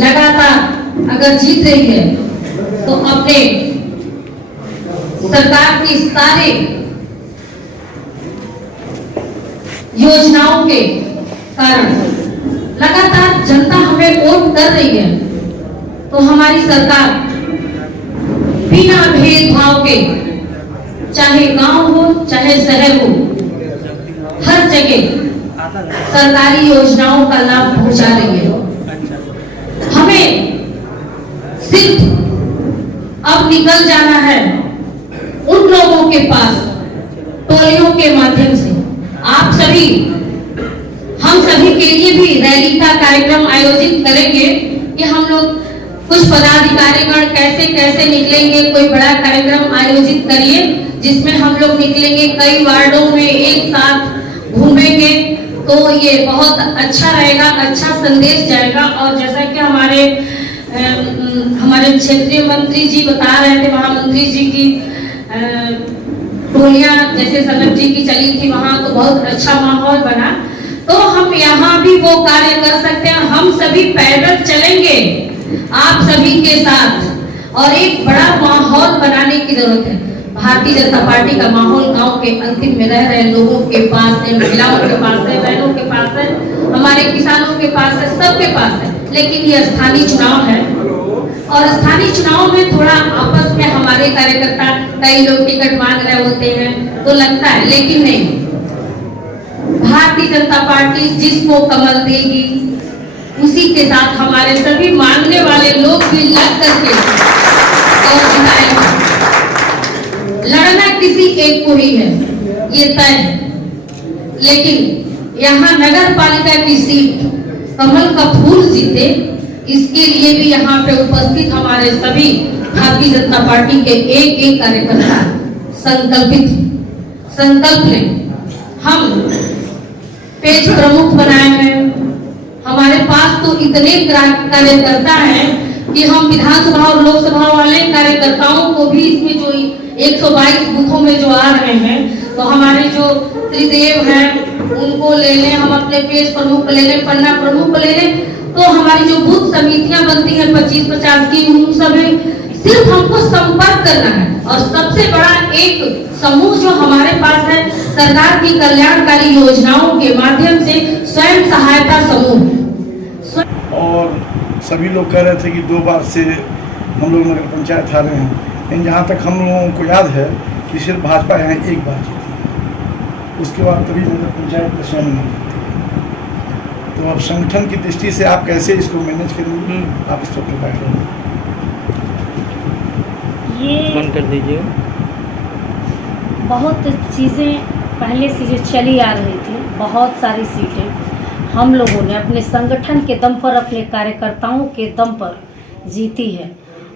लगातार अगर जीत रही है तो अपने सरकार की सारे योजनाओं के कारण लगातार जनता हमें वोट कर रही है, तो हमारी सरकार बिना भेदभाव के, चाहे गांव हो चाहे शहर हो, हर जगह सरकारी योजनाओं का लाभ पहुंचा रही है। हमें सिर्फ अब निकल जाना है उन लोगों के पास टोलियों के माध्यम से। आप सभी, हम सभी के लिए भी रैली का कार्यक्रम आयोजित करेंगे कि हम लोग कुछ पदाधिकारीगण कैसे कैसे निकलेंगे, कोई बड़ा कार्यक्रम आयोजित करिए जिसमें हम लोग निकलेंगे, कई वार्डों में एक साथ घूमेंगे, तो ये बहुत अच्छा रहेगा, अच्छा संदेश जाएगा। और जैसा कि हमारे क्षेत्रीय मंत्री जी बता रहे थे, महामंत्री जी की टोलियां जैसे सनत जी की चली थी वहां, तो बहुत अच्छा माहौल बना, तो हम यहाँ भी वो कार्य कर सकते हैं। हम सभी पैदल चलेंगे आप सभी के साथ और एक बड़ा माहौल बनाने की जरूरत है। भारतीय जनता पार्टी का माहौल गांव के अंतिम में रह रहे लोगों के पास है, महिलाओं के पास है, बहनों के पास है, हमारे किसानों के पास है, सबके पास है। लेकिन ये स्थानीय चुनाव है और स्थानीय चुनाव में थोड़ा आपस में हमारे कार्यकर्ता कई लोग टिकट मांग रहे होते हैं तो लगता है, लेकिन नहीं, भारतीय जनता पार्टी जिसको कमल देगी उसी के साथ हमारे सभी मांगने वाले लोग भी लग करके और जिताएंगे। लड़ना किसी एक को ही है, ये तय है, लेकिन यहाँ नगर पालिका की सीट कमल का फूल जीते, इसके लिए भी यहाँ पे उपस्थित हमारे सभी भारतीय जनता पार्टी के एक एक कार्यकर्ता संकल्प लें। हम पेज प्रमुख बनाए हैं, हमारे पास तो इतने कार्यकर्ता हैं कि हम विधानसभा और लोकसभा वाले कार्यकर्ताओं को भी इसमें जो 122 बूथों में जो आ रहे हैं, तो हमारे जो त्रिदेव हैं उनको ले लें, हम अपने पेज प्रमुख ले लें, पन्ना प्रमुख ले लें, तो हमारी जो बूथ समितियां बनती हैं 25-50 की, उन सब सिर्फ हमको संपर्क करना है। और सबसे बड़ा एक समूह जो हमारे पास है सरकार की कल्याणकारी योजनाओं के माध्यम से स्वयं सहायता समूह। और सभी लोग कह रहे थे कि 2 बार से हम लोग नगर पंचायत हारे हैं, लेकिन जहाँ तक हम लोगों को याद है कि सिर्फ भाजपा यहाँ 1 बार जीती है, उसके बाद कभी नगर पंचायत का स्वयं नहीं जीती। तो अब संगठन की दृष्टि से आप कैसे इसको मैनेज करेंगे, आप इस पर बात करेंगे। ये बंद कर दीजिए। बहुत चीज़ें पहले से जो चली आ रही थी, बहुत सारी सीटें हम लोगों ने अपने संगठन के दम पर, अपने कार्यकर्ताओं के दम पर जीती है।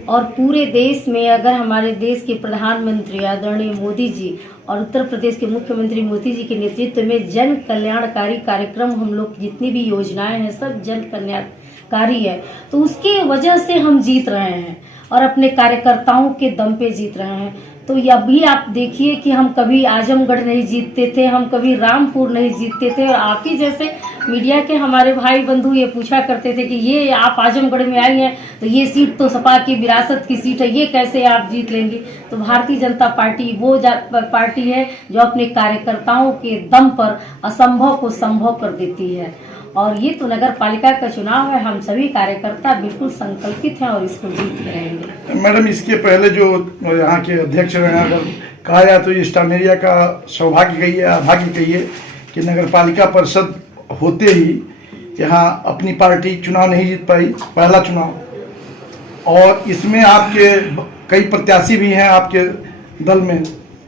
और पूरे देश में अगर हमारे देश के प्रधानमंत्री आदरणीय मोदी जी और उत्तर प्रदेश के मुख्यमंत्री मोदी जी के नेतृत्व में जन कल्याणकारी कार्यक्रम, हम लोग जितनी भी योजनाएं हैं सब जन कल्याणकारी है, तो उसके वजह से हम जीत रहे हैं और अपने कार्यकर्ताओं के दम पे जीत रहे हैं। तो अभी आप देखिए कि हम कभी आजमगढ़ नहीं जीतते थे, हम कभी रामपुर नहीं जीतते थे, और आप ही जैसे मीडिया के हमारे भाई बंधु ये पूछा करते थे कि ये आप आजमगढ़ में आई हैं तो ये सीट तो सपा की विरासत की सीट है, ये कैसे आप जीत लेंगे। तो भारतीय जनता पार्टी वो पार्टी है जो अपने कार्यकर्ताओं के दम पर असंभव को संभव कर देती है। और ये तो नगर पालिका का चुनाव है, हम सभी कार्यकर्ता बिल्कुल संकल्पित हैं और इसको जीत रहेंगे। मैडम, इसके पहले जो यहाँ के अध्यक्ष रहे, अगर कहा जाए तो ये स्टामेरिया का सौभाग्य कहिए, अभाग्य कहिए कि नगर पालिका परिषद होते ही यहाँ अपनी पार्टी चुनाव नहीं जीत पाई, पहला चुनाव, और इसमें आपके कई प्रत्याशी भी हैं आपके दल में,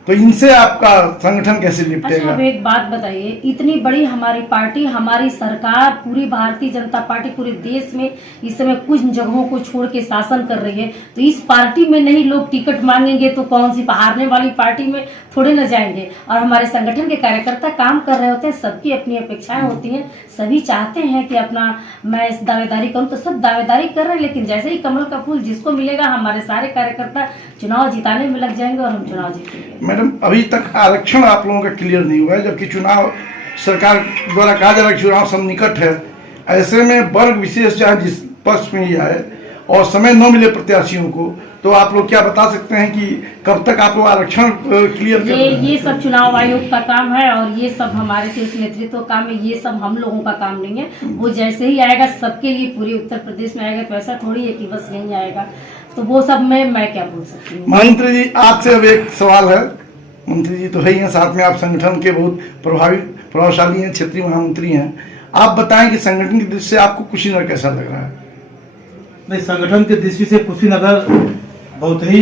तो इनसे आपका संगठन कैसे निपटेगा? अच्छा, अब एक बात बताइए, इतनी बड़ी हमारी पार्टी, हमारी सरकार, पूरी भारतीय जनता पार्टी पूरे देश में इस समय कुछ जगहों को छोड़ के शासन कर रही है, तो इस पार्टी में नहीं लोग टिकट मांगेंगे तो कौन सी हारने वाली पार्टी में थोड़े न जाएंगे। और हमारे संगठन के कार्यकर्ता काम कर रहे होते हैं, सबकी अपनी अपेक्षाएं होती हैं, सभी चाहते हैं कि अपना मैं इस दावेदारी करूं, तो सब दावेदारी कर रहे हैं, लेकिन जैसे ही कमल का फूल जिसको मिलेगा, हमारे सारे कार्यकर्ता चुनाव जिताने में लग जाएंगे और हम चुनाव जीतेंगे। मैडम, अभी तक आरक्षण आप लोगों का क्लियर नहीं हुआ है, जबकि चुनाव सरकार द्वारा कहा जा रहा है कि चुनाव सब निकट है। ऐसे में वर्ग विशेष जहाँ जिस पक्ष में ही आए और समय न मिले प्रत्याशियों को, तो आप लोग क्या बता सकते हैं कि कब तक आप लोग आरक्षण क्लियर कर रहे हैं? ये सब चुनाव आयोग का काम है और ये सब हमारे शीर्ष नेतृत्व का काम है, ये सब हम लोगों का काम नहीं है। वो जैसे ही आएगा सबके लिए पूरे उत्तर प्रदेश में आएगा, तो ऐसा थोड़ी है कि बस यहीं आएगा, तो वो सब में मैं क्या बोल सकती हूँ। मंत्री जी आपसे अब एक सवाल है, मंत्री जी तो है ही हैं, साथ में आप संगठन के बहुत प्रभावशाली हैं, क्षेत्रीय महामंत्री हैं, आप बताएं कि संगठन की दृष्टि से आपको कुशीनगर कैसा लग रहा है? नहीं, संगठन की दृष्टि से कुशीनगर बहुत ही